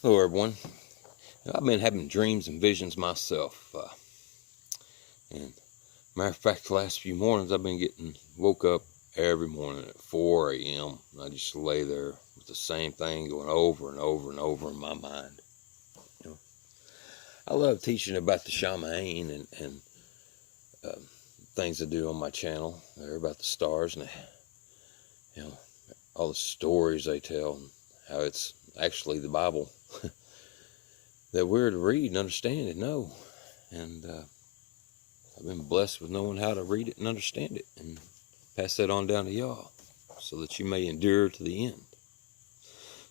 Hello, everyone. I've been having dreams and visions myself. And matter of fact, the last few mornings I've been getting woke up every morning at 4 a.m. And I just lay there with the same thing going over and over and over in my mind. You know, I love teaching about the shaman and things I do on my channel. They're about the stars and all the stories they tell and how it's actually the Bible that we're to read and understand and know. And I've been blessed with knowing how to read it and understand it and pass that on down to y'all so that you may endure to the end.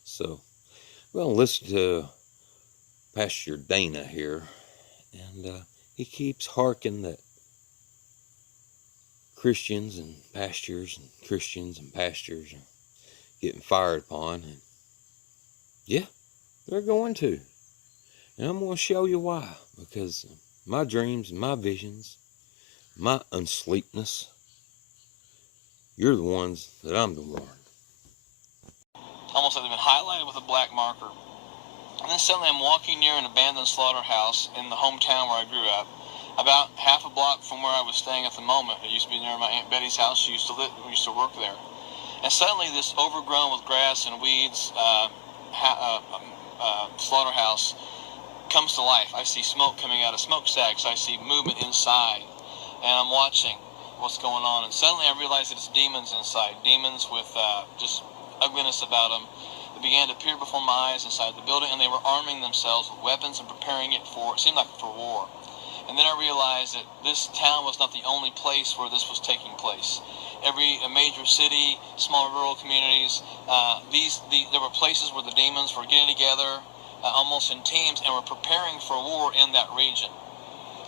So, well, listen to Pastor Dana here, and he keeps harking that Christians and pastors and Christians and pastors are getting fired upon. And yeah, they're going to. And I'm going to show you why. Because my dreams and my visions, my unsleepness, you're the ones that I'm to warn. Almost like they've been highlighted with a black marker. And then suddenly I'm walking near an abandoned slaughterhouse in the hometown where I grew up, about half a block from where I was staying at the moment. It used to be near my Aunt Betty's house. She used to live, we used to work there. And suddenly this overgrown with grass and weeds slaughterhouse comes to life. I see smoke coming out of smokestacks. I see movement inside. And I'm watching what's going on. And suddenly I realize that it's demons inside. Demons with just ugliness about them. They began to appear before my eyes inside the building, and they were arming themselves with weapons and preparing it seemed like for war. And then I realized that this town was not the only place where this was taking place. Every major city, small rural communities, there were places where the demons were getting together almost in teams and were preparing for war in that region.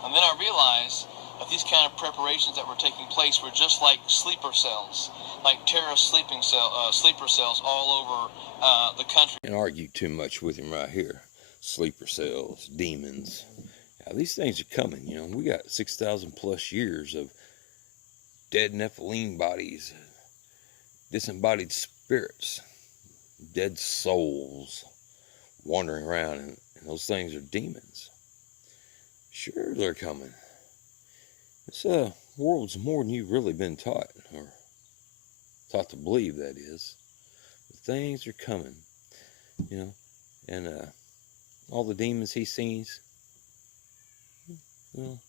And then I realized that these kind of preparations that were taking place were just like sleeper cells, like terrorist sleeper cells all over the country. And argue too much with him right here. Sleeper cells, demons. Now, these things are coming. We got 6,000 plus years of dead Nephilim bodies, disembodied spirits, dead souls wandering around, and those things are demons. Sure, they're coming. This world's more than you've really been taught, or taught to believe, that is. The things are coming, and all the demons he sees, well,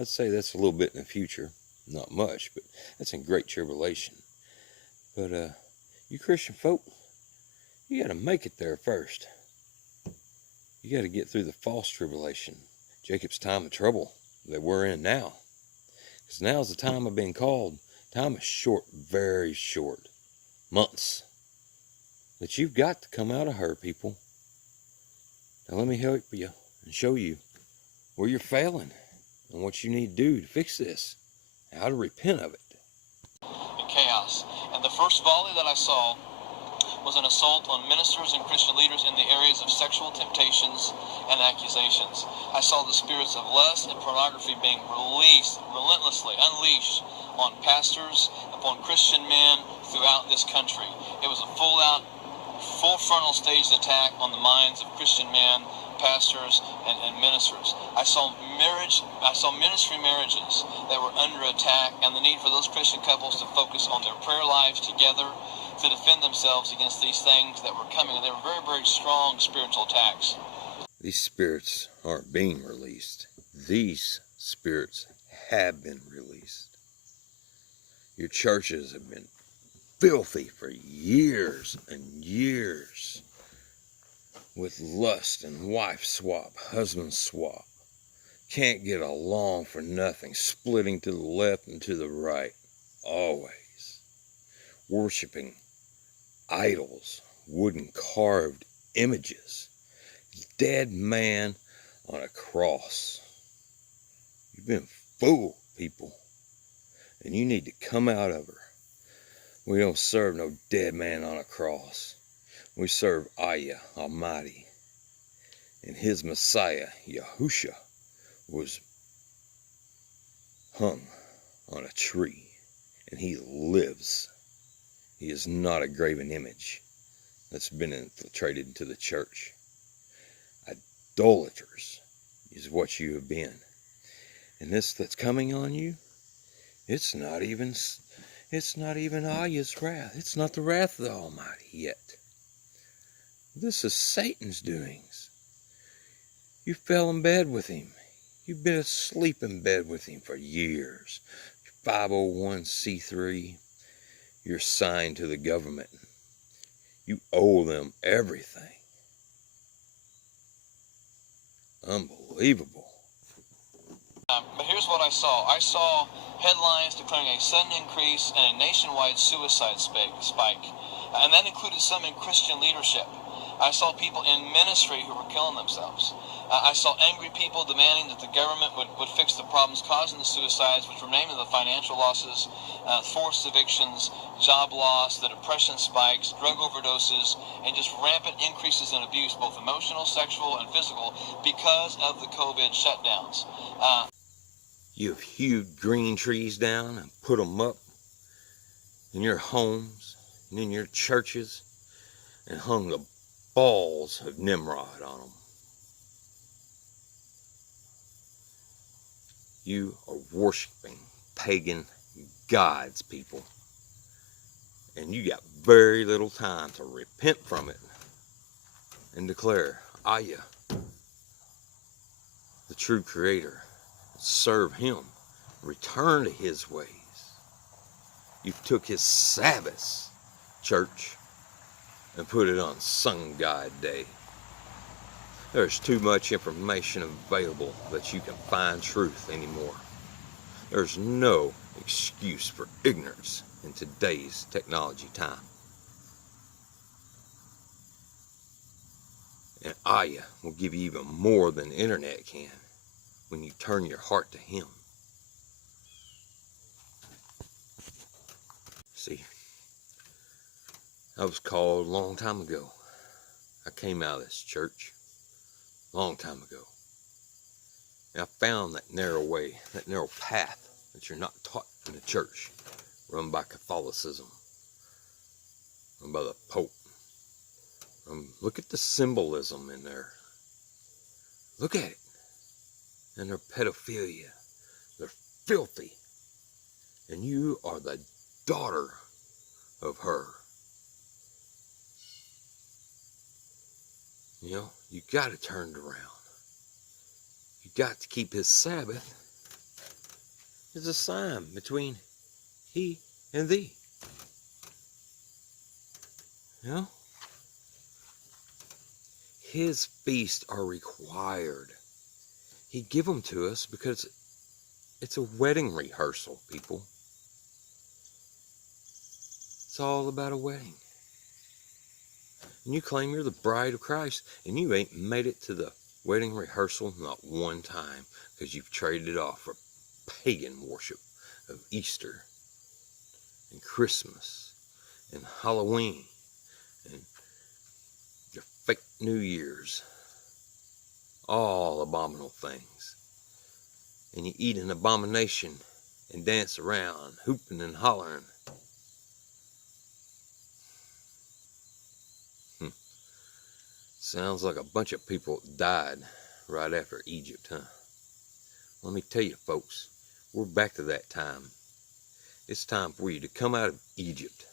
I'd say that's a little bit in the future. Not much, but that's in great tribulation. But you Christian folk, you got to make it there first. You got to get through the false tribulation, Jacob's time of trouble that we're in now. Because now's the time of being called. Time is short, very short. Months. That you've got to come out of her, people. Now let me help you and show you where you're failing and what you need to do to fix this. How to repent of it. In chaos. And the first volley that I saw was an assault on ministers and Christian leaders in the areas of sexual temptations and accusations. I saw the spirits of lust and pornography being released, relentlessly unleashed on pastors, upon Christian men throughout this country. It was a full frontal staged attack on the minds of Christian men, pastors, and ministers. I saw ministry marriages that were under attack, and the need for those Christian couples to focus on their prayer lives together to defend themselves against these things that were coming. And they were very, very strong spiritual attacks. These spirits aren't being released. These spirits have been released. Your churches have been filthy for years and years with lust and wife swap, husband swap. Can't get along for nothing, splitting to the left and to the right, always. Worshipping idols, wooden carved images, dead man on a cross. You've been fooled, people, and you need to come out of her. We don't serve no dead man on a cross. We serve Ayah Almighty, and his Messiah, Yahusha, was hung on a tree, and he lives. He is not a graven image that's been infiltrated into the church. idolaters is what you have been. And this that's coming on you, it's not even Aya's wrath. It's not the wrath of the Almighty yet. This is Satan's doings. You fell in bed with him. You've been asleep in bed with him for years. 501c3. You're signed to the government. You owe them everything. Unbelievable. But here's what I saw. I saw headlines declaring a sudden increase in a nationwide suicide spike, and that included some in Christian leadership. I saw people in ministry who were killing themselves. I saw angry people demanding that the government would fix the problems causing the suicides, which were namely the financial losses, forced evictions, job loss, the depression spikes, drug overdoses, and just rampant increases in abuse, both emotional, sexual, and physical, because of the COVID shutdowns. You have hewed green trees down and put them up in your homes and in your churches and hung the balls of Nimrod on them. You are worshiping pagan gods, people. And you got very little time to repent from it and declare, Aya, the true creator. Serve him. Return to his ways. You took his Sabbath, church, and put it on Sun God Day. There's too much information available that you can find truth anymore. There's no excuse for ignorance in today's technology time. And Aya will give you even more than the internet can when you turn your heart to him. See, I was called a long time ago. I came out of this church a long time ago. And I found that narrow way, that narrow path that you're not taught in the church, run by Catholicism, run by the Pope. Look at the symbolism in there. Look at it. And their pedophilia. They're filthy. And you are the daughter of her. You know, you got to turn it around. You got to keep his Sabbath. It's a sign between he and thee. You know? His feasts are required. He give them to us because it's a wedding rehearsal, people. It's all about a wedding. And you claim you're the bride of Christ, and you ain't made it to the wedding rehearsal not one time because you've traded it off for pagan worship of Easter and Christmas and Halloween and your fake New Year's. All abominable things. And you eat an abomination and dance around, hooping and hollering. Sounds like a bunch of people died right after Egypt, huh? Let me tell you, folks, we're back to that time. It's time for you to come out of Egypt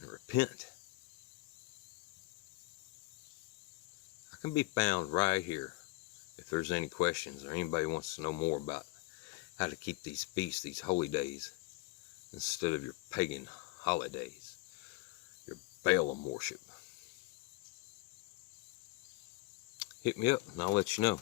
and repent. I can be found right here if there's any questions or anybody wants to know more about how to keep these feasts, these holy days, instead of your pagan holidays, your Balaam worship. Hit me up and I'll let you know.